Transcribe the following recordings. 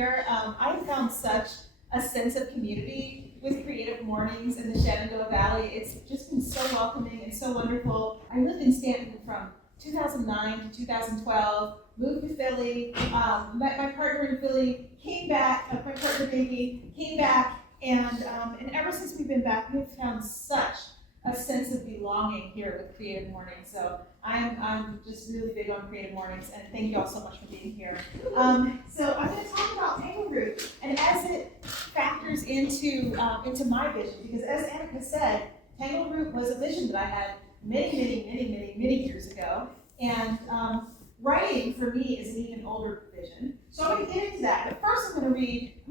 here. I found such a sense of community with Creative Mornings in the Shenandoah Valley. It's just been so welcoming and so wonderful. I lived in Stanton from 2009 to 2012, moved to Philly, met my partner in Philly, came back, my partner Baby, came back, and ever since we've been back, we've found such a sense of belonging here with Creative Mornings. So I'm just really big on Creative Mornings, and thank you all so much for being here. So I'm going to talk about Tangleroot, and as it factors into my vision, because as Annika said, Tangleroot was a vision that I had many years ago, and writing for me is an even older vision. So I'm going to get into that, but first I'm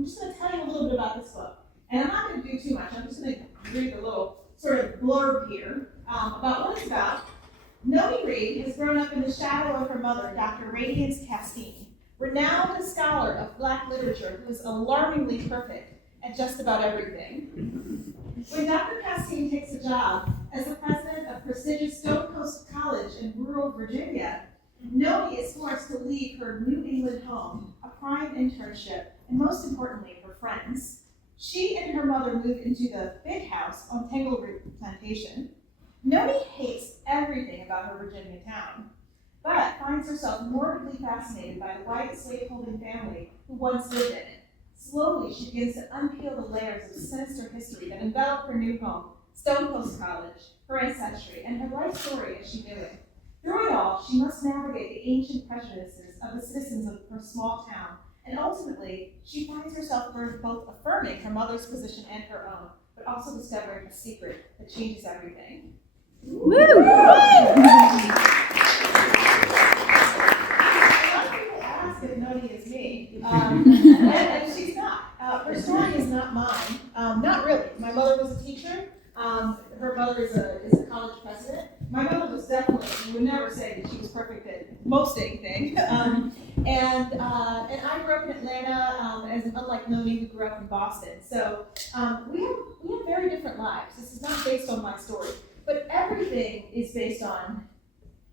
just going to tell you a little bit about this book, and I'm not going to do too much. I'm just going to read a little sort of blurb here about what it's about. Noni Reed has grown up in the shadow of her mother, Dr. Radiance Castine, renowned scholar of Black literature who is alarmingly perfect at just about everything. When Dr. Castine takes a job as the president of prestigious Stone Coast College in rural Virginia, Noni is forced to leave her New England home, a prime internship, and most importantly, her friends. She and her mother move into the big house on Tangleroot Plantation. Noni hates everything about her Virginia town, but finds herself morbidly fascinated by the white slaveholding family who once lived in it. Slowly, she begins to unpeel the layers of sinister history that envelop her new home, Stone Coast College, her ancestry, and her life story as she knew it. Through it all, she must navigate the ancient prejudices of the citizens of her small town, and ultimately, she finds herself both affirming her mother's position and her own, but also discovering a secret that changes everything. Woo! A lot of people ask if Noni is me, and she's not. Her story is not mine. Not really. My mother was a teacher. Her mother is a college president. My mother was definitely, you would never say that she was perfect at most anything. And I grew up in Atlanta, as unlike Noni, who grew up in Boston. So we have very different lives. This is not based on my story, but everything is based on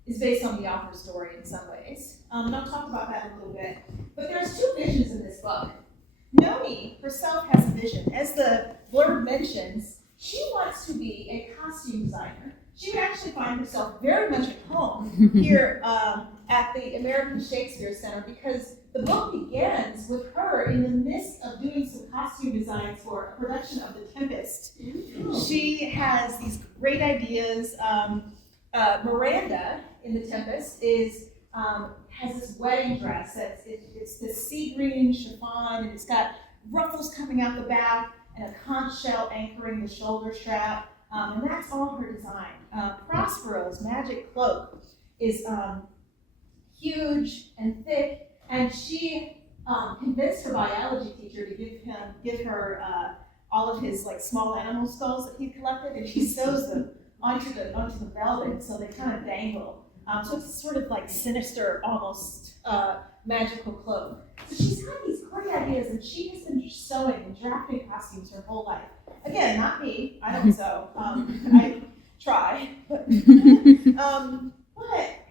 the author's story in some ways. And I'll talk about that in a little bit. But there's two visions in this book. Noni herself has a vision. As the blurb mentions, she wants to be a costume designer. She would actually find herself very much at home here at the American Shakespeare Center, because the book begins with her in the midst of doing some costume designs for a production of The Tempest. She has these great ideas. Miranda in The Tempest has this wedding dress it's this sea green chiffon, and it's got ruffles coming out the back and a conch shell anchoring the shoulder strap. And that's all her design. Prospero's magic cloak is huge and thick, and she convinced her biology teacher to give her all of his small animal skulls that he collected, and she sews them onto the velvet so they kind of dangle. So it's sort of sinister, almost magical cloak. So she's got these great ideas, and she has been sewing and drafting costumes her whole life. Again, not me. I don't sew. I try. But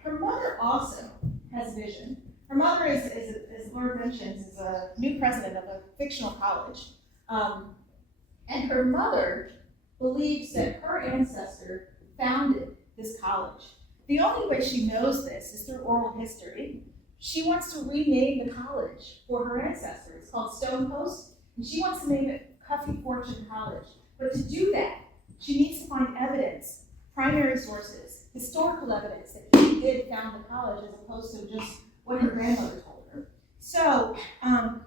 her mother also has vision. Her mother is as Laura mentions, is a new president of a fictional college. And her mother believes that her ancestor founded this college. The only way she knows this is through oral history. She wants to rename the college for her ancestor. It's called Stone Coast, and she wants to name it Cuffy Fortune College. But to do that, she needs to find evidence, primary sources, historical evidence that he did found the college as opposed to just what her grandmother told her. So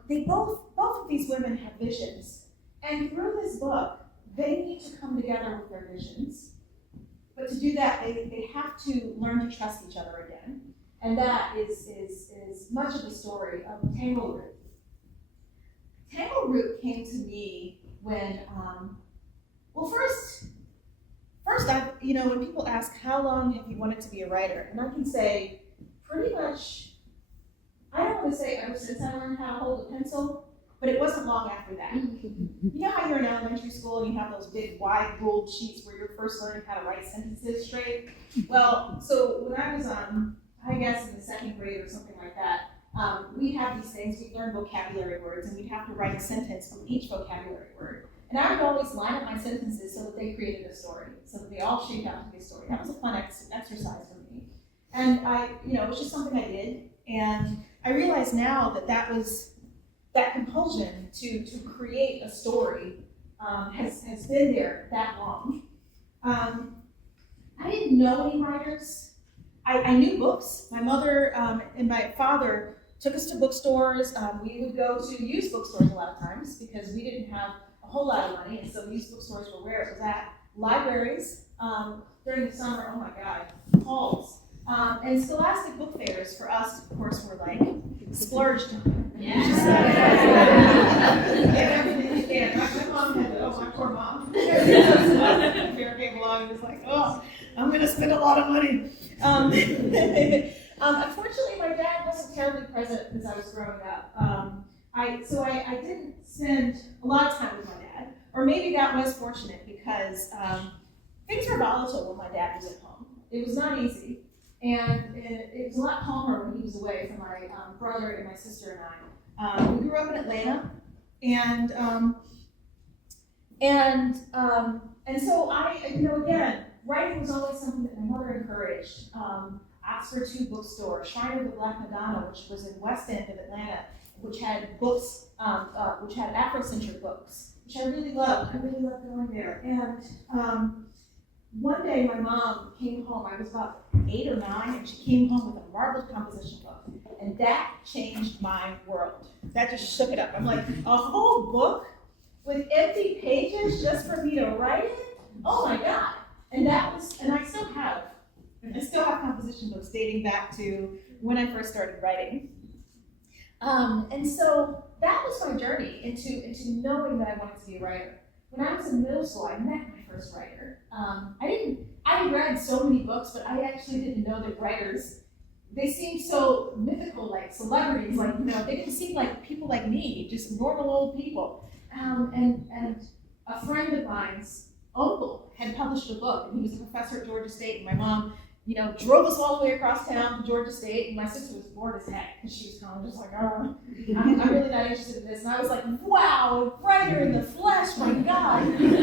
they both of these women have visions. And through this book, they need to come together with their visions. But to do that, they have to learn to trust each other again. And that is much of the story of Tangleroot. Tangleroot came to me when, first when people ask, how long have you wanted to be a writer? And I can say, pretty much, I don't want to say ever since I learned how to hold a pencil, but it wasn't long after that. You know how you're in elementary school and you have those big wide ruled sheets where you're first learning how to write sentences straight? Well, so when I was I guess in the second grade or something like that, we'd have these things, we'd learn vocabulary words, and we'd have to write a sentence from each vocabulary word. And I would always line up my sentences so that they created a story, so that they all shaped out to be a story. That was a fun exercise for me. And it was just something I did. And I realize now that compulsion to create a story has been there that long. I didn't know any writers. I knew books. My mother and my father took us to bookstores. We would go to used bookstores a lot of times because we didn't have a whole lot of money, and so used bookstores were where it was at. Libraries during the summer, oh my God, halls. And scholastic book fairs for us, of course, were like splurge time. Yeah. My mom had, my poor mom. Scholastic book fair came along and was like, oh, I'm going to spend a lot of money. Unfortunately, my dad wasn't terribly present as I was growing up. So I didn't spend a lot of time with my dad, or maybe that was fortunate because things were volatile when my dad was at home. It was not easy, and it was a lot calmer when he was away from my brother and my sister and I. We grew up in Atlanta, and so again, writing was always something that my mother encouraged. Oxford 2 bookstore, Shrine of the Black Madonna, which was in West End of Atlanta, which had books, which had Afrocentric books, which I really loved. I really loved going there. And one day my mom came home, I was about 8 or 9, and she came home with a marbled composition book. And that changed my world. That just shook it up. I'm like, a whole book with empty pages just for me to write in? Oh my God. And I still have composition books dating back to when I first started writing. And so that was my journey into knowing that I wanted to be a writer. When I was in middle school, I met my first writer. I read so many books, but I actually didn't know that writers, they seemed so mythical, like celebrities, they didn't seem like people like me, just normal old people. And a friend of mine's uncle had published a book, and he was a professor at Georgia State, and my mom, drove us all the way across town to Georgia State, and my sister was bored as heck, because she was kind of just like, oh, I'm really not interested in this. And I was like, wow, a writer in the flesh, my God. And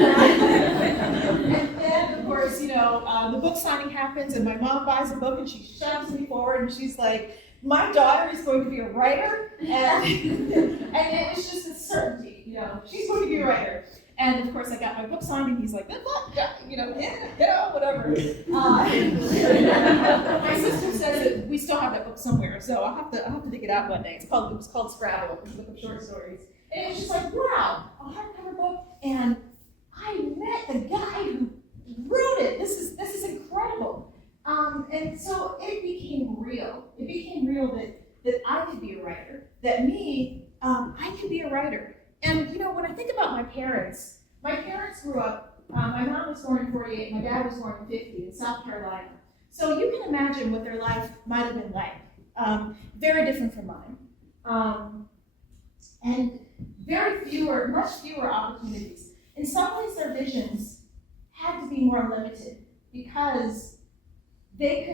then, of course, the book signing happens, and my mom buys a book, and she shoves me forward, and she's like, my daughter is going to be a writer, and it was just a certainty, she's going to be a writer. And of course, I got my book signed, and he's like, "Good luck, whatever." My sister says that we still have that book somewhere, so I'll have to dig it out one day. It was called Scrabble, it's a book of short stories, and it was just like, wow, a hardcover book, and I met the guy who wrote it. This is incredible. And so it became real. It became real that I could be a writer. That I could be a writer. And when I think about my parents grew up, my mom was born in 48, my dad was born in 50 in South Carolina. So you can imagine what their life might have been like. Very different from mine. And much fewer opportunities. In some ways their visions had to be more limited because they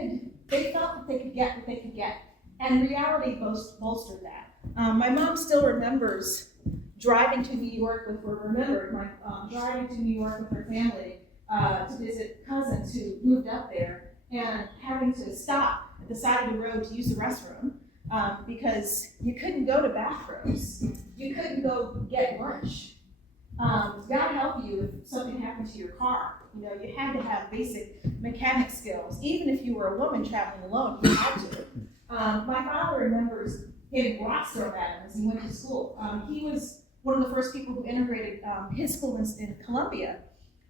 felt that they could get what they could get. And reality bolstered that. My mom still remembers driving to New York with her family to visit cousins who moved up there, and having to stop at the side of the road to use the restroom because you couldn't go to bathrooms, you couldn't go get lunch. God help you if something happened to your car. You had to have basic mechanic skills. Even if you were a woman traveling alone, you had to. My father remembers getting rocks thrown at him as he went to school. He was one of the first people who integrated his school in Columbia,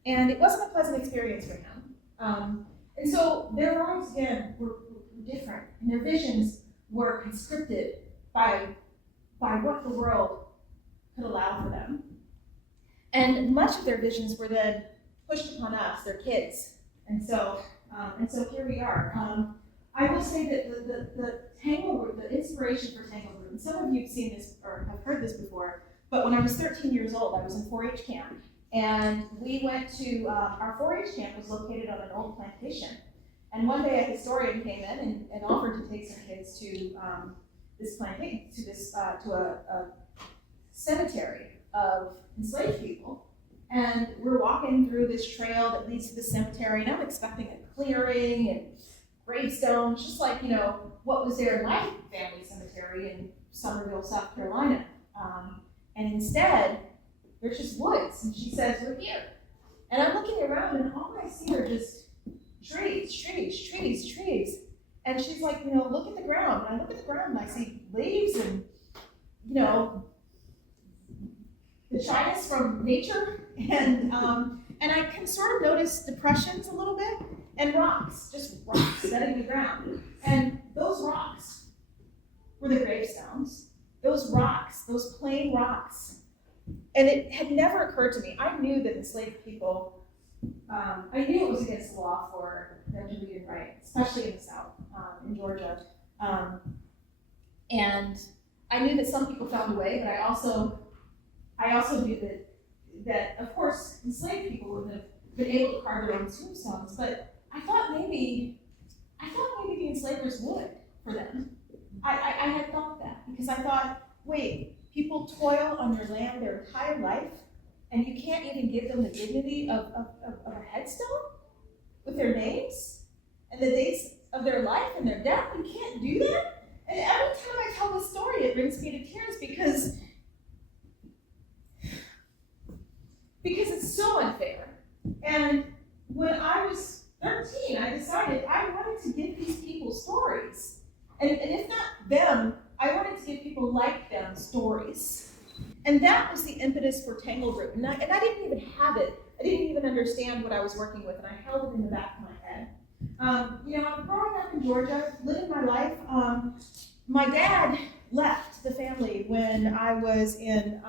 and it wasn't a pleasant experience for him. And so their lives, again, were different, and their visions were conscripted by what the world could allow for them. And much of their visions were then pushed upon us, their kids. And so here we are. I will say that the inspiration for Tanglewood, and some of you have seen this or have heard this before, but when I was 13 years old, I was in 4-H camp, and we went to, our 4-H camp was located on an old plantation. And one day a historian came in and offered to take some kids to this plantation, to a cemetery of enslaved people. And we're walking through this trail that leads to the cemetery, and I'm expecting a clearing and gravestones, just like, what was there in my family cemetery in Somerville, South Carolina. And instead, there's just woods, and she says, we're here. And I'm looking around, and all I see are just trees, trees, trees, trees. And she's like, look at the ground. And I look at the ground, and I see leaves and, the shyness from nature. And I can sort of notice depressions a little bit, and rocks, just rocks setting the ground. And those rocks were the gravestones. Those rocks, those plain rocks. And it had never occurred to me. I knew that enslaved people, I knew it was against the law for them to read and write, especially in the South, in Georgia. And I knew that some people found a way, but I also knew that of course enslaved people would have been able to carve their own tombstones, but I thought maybe the enslavers would for them. I had thought that because I thought, wait, people toil on their land their entire life, and you can't even give them the dignity of a headstone with their names and the dates of their life and their death. You can't do that. And every time I tell this story, it brings me to tears because it's so unfair. And when I was 13, I decided I wanted to give these people stories. And if not them, I wanted to give people like them stories. And that was the impetus for Tangleroot. And I didn't even have it. I didn't even understand what I was working with, and I held it in the back of my head. I'm growing up in Georgia, living my life. My dad left the family when I was in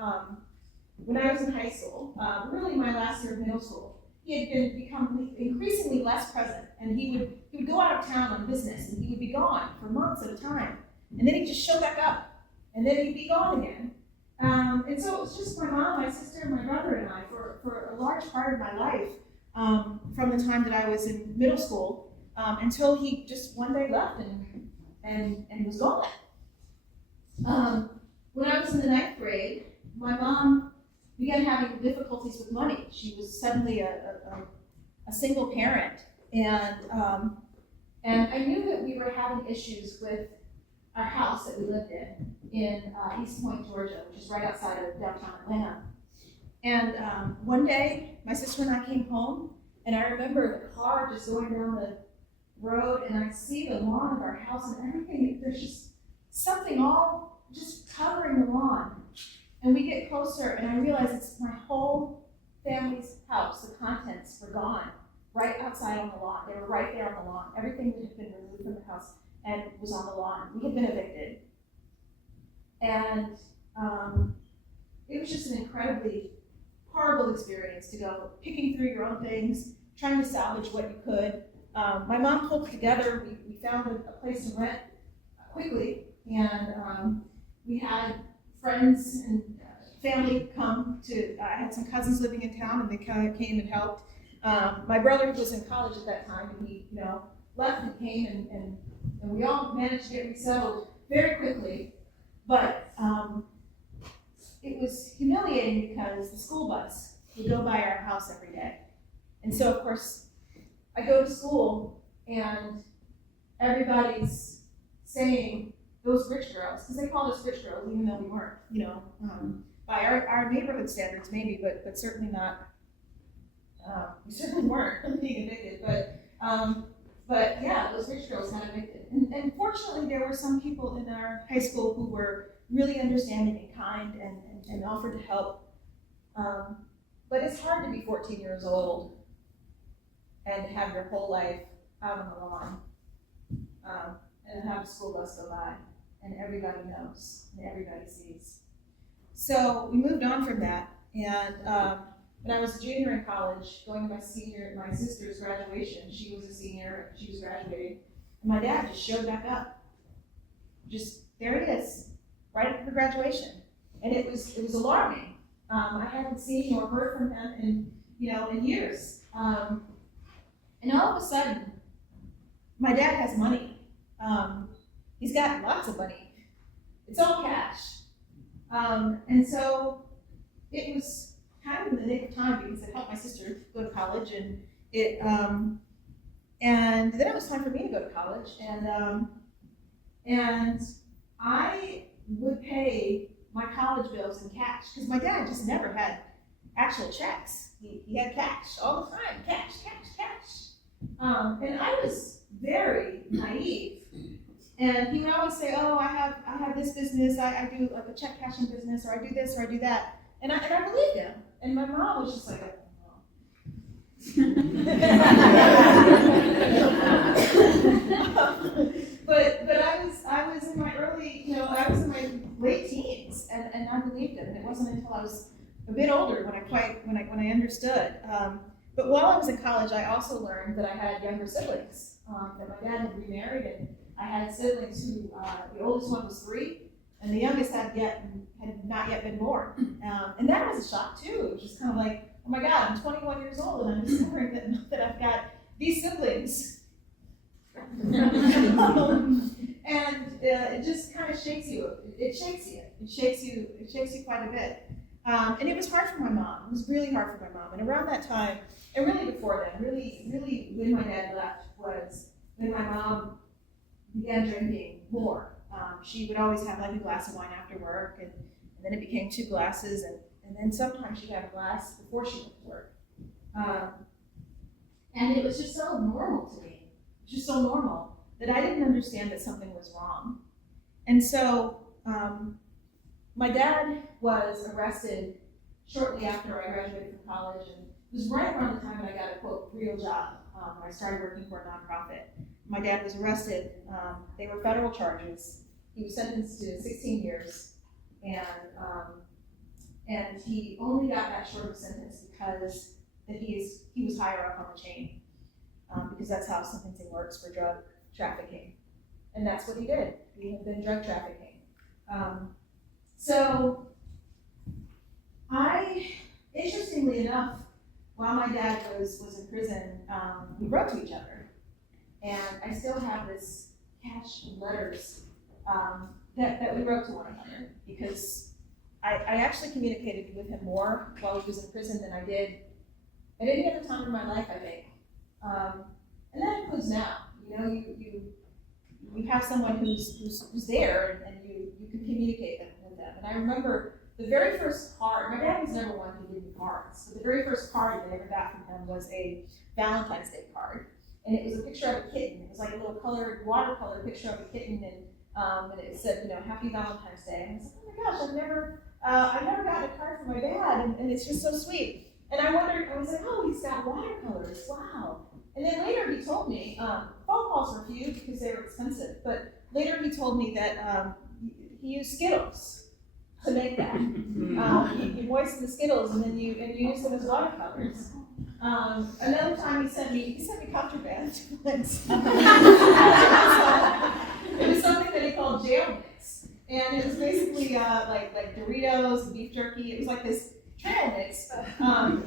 high school, really my last year of middle school. He had become increasingly less present, and he would go out of town on business, and he would be gone for months at a time. And then he'd just show back up, and then he'd be gone again. And so it was just my mom, my sister, my brother, and I for a large part of my life, from the time that I was in middle school until he just one day left and was gone. When I was in the 9th grade, my mom began having difficulties with money. She was suddenly a single parent, and I knew that we were having issues with our house that we lived in East Point, Georgia, which is right outside of downtown Atlanta. And one day, my sister and I came home, and I remember the car just going down the road, and I see the lawn of our house and everything. There's just something all just covering the lawn. And we get closer, and I realize it's my whole family's house. The contents were gone, right outside on the lawn. They were right there on the lawn. Everything that had been removed from the house and was on the lawn. We had been evicted. And it was just an incredibly horrible experience to go picking through your own things, trying to salvage what you could. My mom pulled together. We found a place to rent quickly, and we had friends and family come to, I had some cousins living in town, and they kind of came and helped. My brother was in college at that time, and he left and came, and we all managed to get resettled very quickly. But it was humiliating because the school bus would go by our house every day. And so, of course, I go to school, and everybody's saying, those rich girls, because they called us rich girls, even though we weren't, by our neighborhood standards maybe, but certainly not, we certainly weren't being evicted, but yeah, those rich girls got evicted. And fortunately, there were some people in our high school who were really understanding and kind and offered to help. But it's hard to be 14 years old and have your whole life out on the lawn and have a school bus go by. And everybody knows, and everybody sees. So we moved on from that, and when I was a junior in college, going to my sister's graduation, she was a senior, she was graduating, and my dad just showed back up. Just, there he is, right at her graduation. And it was alarming. I hadn't seen or heard from him in years. And all of a sudden, my dad has money. He's got lots of money. It's all cash. And so it was kind of in the nick of time because it helped my sister go to college, and then it was time for me to go to college, and I would pay my college bills in cash because my dad just never had actual checks. He had cash all the time, cash. And I was very naive. And he would always say, "Oh, I have this business. I do like a check cashing business, or I do this, or I do that." And I believed him. And my mom was just like, "Oh." But I was in my early, I was in my late teens, and I believed him. And it wasn't until I was a bit older when I understood. But while I was in college, I also learned that I had younger siblings. That my dad had remarried, and I had siblings who the oldest one was 3, and the youngest had not yet been born. And that was a shock too. It was just kind of like, oh my God, I'm 21 years old, and I'm discovering that I've got these siblings. And it just kind of shakes you. It shakes you quite a bit. And it was hard for my mom. It was really hard for my mom. And around that time, and really before then, really when my dad left was when my mom began drinking more. She would always have like a glass of wine after work, and then it became 2 glasses, and then sometimes she'd have a glass before she went to work. And it was just so normal to me, just so normal, that I didn't understand that something was wrong. And so my dad was arrested shortly after I graduated from college, and it was right around the time that I got a, quote, real job. I started working for a nonprofit. My dad was arrested. They were federal charges. He was sentenced to 16 years, and he only got that short of a sentence because he was higher up on the chain, because that's how sentencing works for drug trafficking, and that's what he did. He had been drug trafficking. So interestingly enough, while my dad was in prison, we wrote to each other. And I still have this cache of letters that we wrote to one another, because I actually communicated with him more while he was in prison than I did at any other time in my life, I think. And that includes now. You have someone who's there, and you can communicate with them. And I remember the very first card, my dad was never one who gave me cards, but the very first card that I ever got from him was a Valentine's Day card. And it was a picture of a kitten. It was like a little watercolor picture of a kitten, and it said, Happy Valentine's Day. And I was like, oh my gosh, I've never gotten a card from my dad, and it's just so sweet. And I was like, oh, he's got watercolors, wow. And then later he told me, phone calls were few because they were expensive, but later he told me that he used Skittles to make that. You moisten the Skittles and then you use them as watercolors. Another time he sent me contraband. It was something that he called jail mix, and it was basically like Doritos and beef jerky. It was like this trail mix,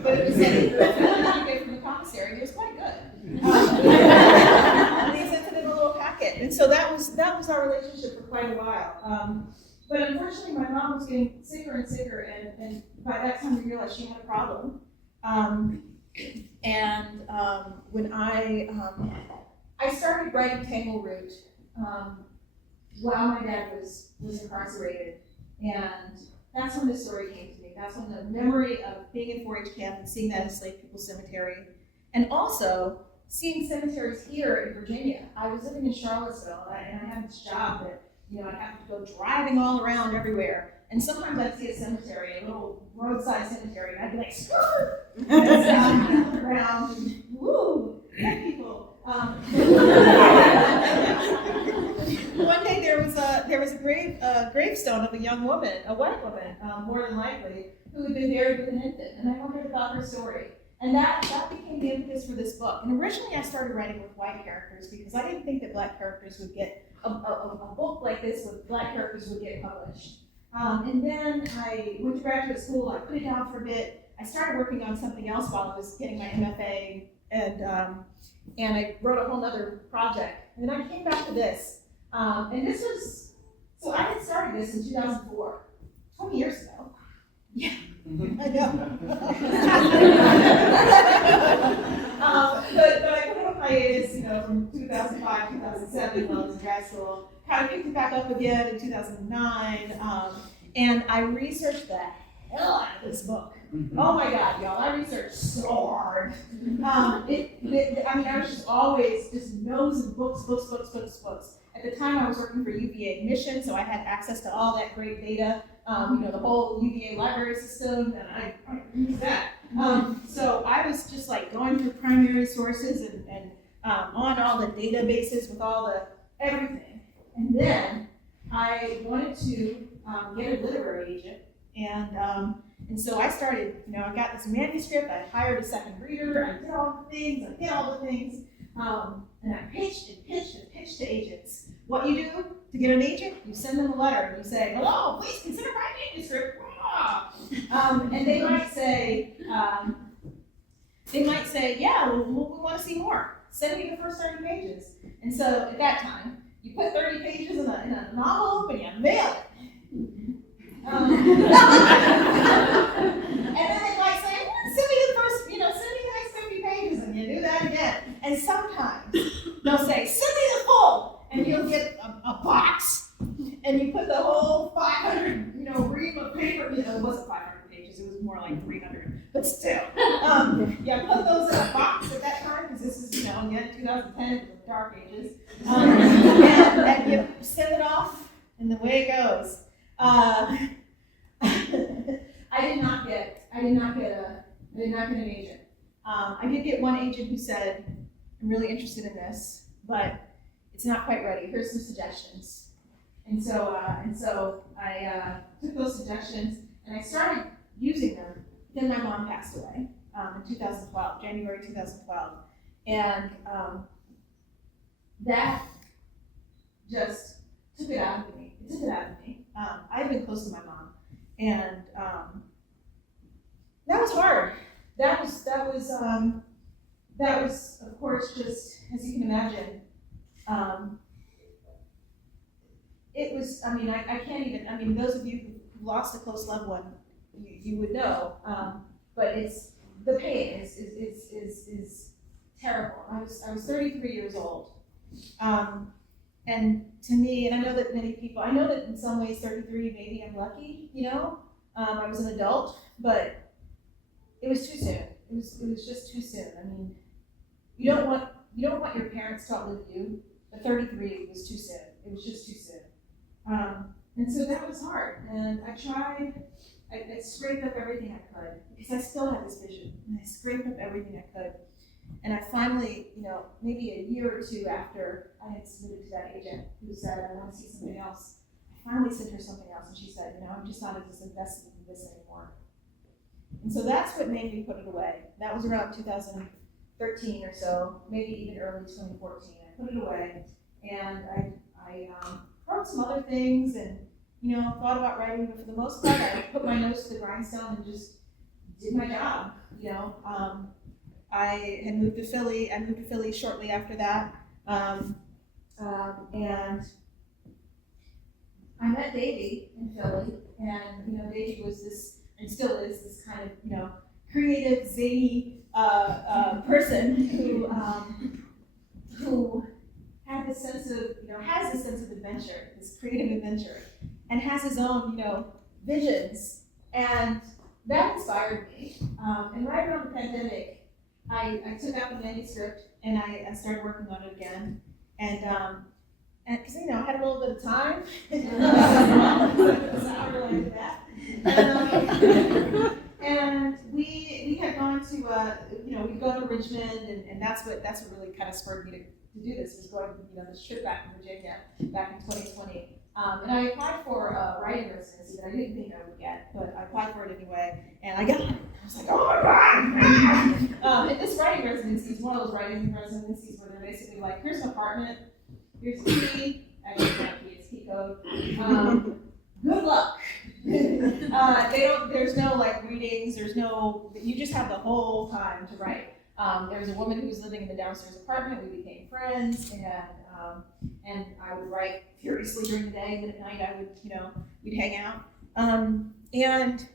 but it was like you get from the commissary. It was quite good. And he sent it in a little packet, and so that was our relationship for quite a while. But unfortunately, my mom was getting sicker and sicker, and by that time we realized she had a problem. When I started writing Tangle Root while my dad was incarcerated, and that's when this story came to me. That's when the memory of being in 4-H camp and seeing that enslaved people's cemetery, and also seeing cemeteries here in Virginia. I was living in Charlottesville, and I had this job that I'd have to go driving all around everywhere. And sometimes I'd see a cemetery, a little roadside cemetery, and I'd be like, skirt! And around, and woo, dead people. One day there was a gravestone of a young woman, a white woman, more than likely, who had been buried with an infant, and I wondered about her story. And that became the impetus for this book. And originally I started writing with white characters because I didn't think that black characters would get, a book like this with black characters would get published. And then I went to graduate school, I put it down for a bit. I started working on something else while I was getting my MFA, and I wrote a whole other project. And then I came back to this. And this was So I had started this in 2004, 20 years ago. Yeah, I know. But I put it on hiatus, from 2005, 2007 when I was in grad school. Kind of picked it back up again in 2009, and I researched the hell out of this book. Oh my God, y'all! I researched so hard. I was just always just nosing books. At the time, I was working for UVA Admission, so I had access to all that great data. The whole UVA library system, and I used that. So I was just like going through primary sources and on all the databases with all the everything. And then I wanted to get a literary agent, and so I started. I got this manuscript. I hired a second reader. I did all the things. And I pitched to agents. What you do to get an agent? You send them a letter and you say, "Hello, please consider my manuscript." And they might say, "Yeah, we want to see more. Send me the first 30 pages." And so at that time, you put 30 pages in a envelope and you mail it. And then they might say, "Send me the next 50 pages," and you do that again. And sometimes they'll say, "Send me the full," and you'll get a box, and you put the whole 500, ream of paper. It wasn't 500 pages; it was more like 300. But still, put those in a box at that time because this is, again, 2010, it was the dark ages, and you send it off, and the way it goes. I did not get an agent. I did get one agent who said, "I'm really interested in this, but it's not quite ready. Here's some suggestions." And so I took those suggestions and I started using them. Then my mom passed away in 2012, January 2012, and that just took it out of me. I had been close to my mom, and that was hard. That was, of course, just as you can imagine. It was. I can't even. Those of you who lost a close loved one, you would know. But it's the pain is terrible. I was 33 years old, and to me, and I know that many people. I know that in some ways, 33, maybe I'm lucky. I was an adult, but it was too soon. It was just too soon. You don't want your parents to outlive you, but 33 was too soon. It was just too soon. And so that was hard. And I tried. I scraped up everything I could because I still had this vision. And I scraped up everything I could. And I finally, maybe a year or two after I had submitted to that agent who said, "I want to see something else," I finally sent her something else, and she said, "I'm just not as invested in this anymore." And so that's what made me put it away. That was around 2013 or so, maybe even early 2014. I put it away, and I wrote some other things, and thought about writing, but for the most part, I put my nose to the grindstone and just did my job. I had moved to Philly. I moved to Philly shortly after that, and I met Davey in Philly, and Davey was this, and still is this kind of creative, zany person who had this sense of has this sense of adventure, this creative adventure, and has his own visions, and that inspired me. And right around the pandemic, I took out the manuscript and I started working on it again, and because I had a little bit of time, and we had gone to we'd gone to Richmond, and that's what really kind of spurred me to do this, was going this trip back to Virginia back in 2020. And I applied for a writing residency that I didn't think I would get, but I applied for it anyway, and I got it. I was like, "Oh my God!" And this writing residency is one of those writing residencies where they're basically like, "Here's an apartment, here's the key," actually it's not a key, it's key code. Good luck. There's no readings, you just have the whole time to write. There was a woman who was living in the downstairs apartment. We became friends, and And I would write furiously during the day, and then at night I would, we'd hang out. And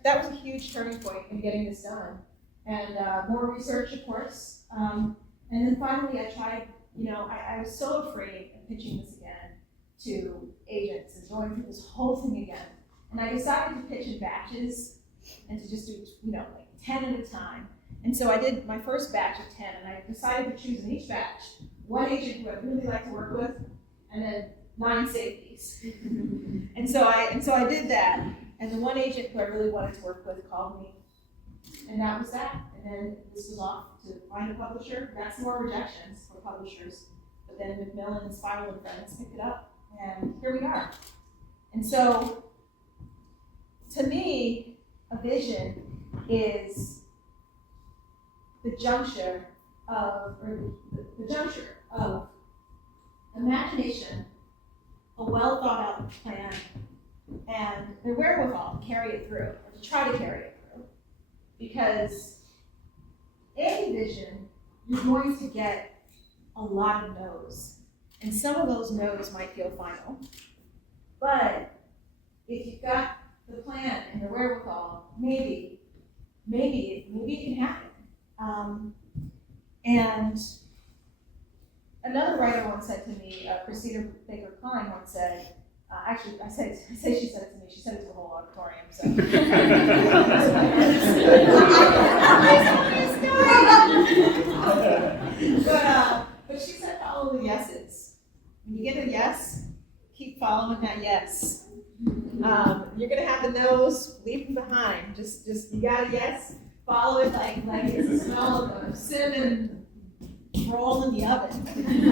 that was a huge turning point in getting this done. And more research, of course. And then finally I tried, I was so afraid of pitching this again to agents and going through this whole thing again. And I decided to pitch in batches and to just do, like 10 at a time. And so I did my first batch of 10, and I decided to choose in each batch one agent who I'd really like to work with, and then 9 safeties. and so I did that, and the one agent who I really wanted to work with called me, and that was that. And then this was off to find a publisher. Got some more rejections for publishers, but then Macmillan, Spiral, and Friends picked it up, and here we are. And so, to me, a vision is the juncture of imagination, a well thought out plan, and the wherewithal to carry it through, or to try to carry it through. Because any vision, you're going to get a lot of no's. And some of those no's might feel final. But if you've got the plan and the wherewithal, maybe it can happen. And another writer once said to me, Christina Baker Klein once said, actually, I say she said it to me, she said it to the whole auditorium, so. But she said follow the yeses. When you get a yes, keep following that yes. You're gonna have the no's, leave them behind. Just you got a yes, follow it like it's the smell of a cinnamon roll in the oven.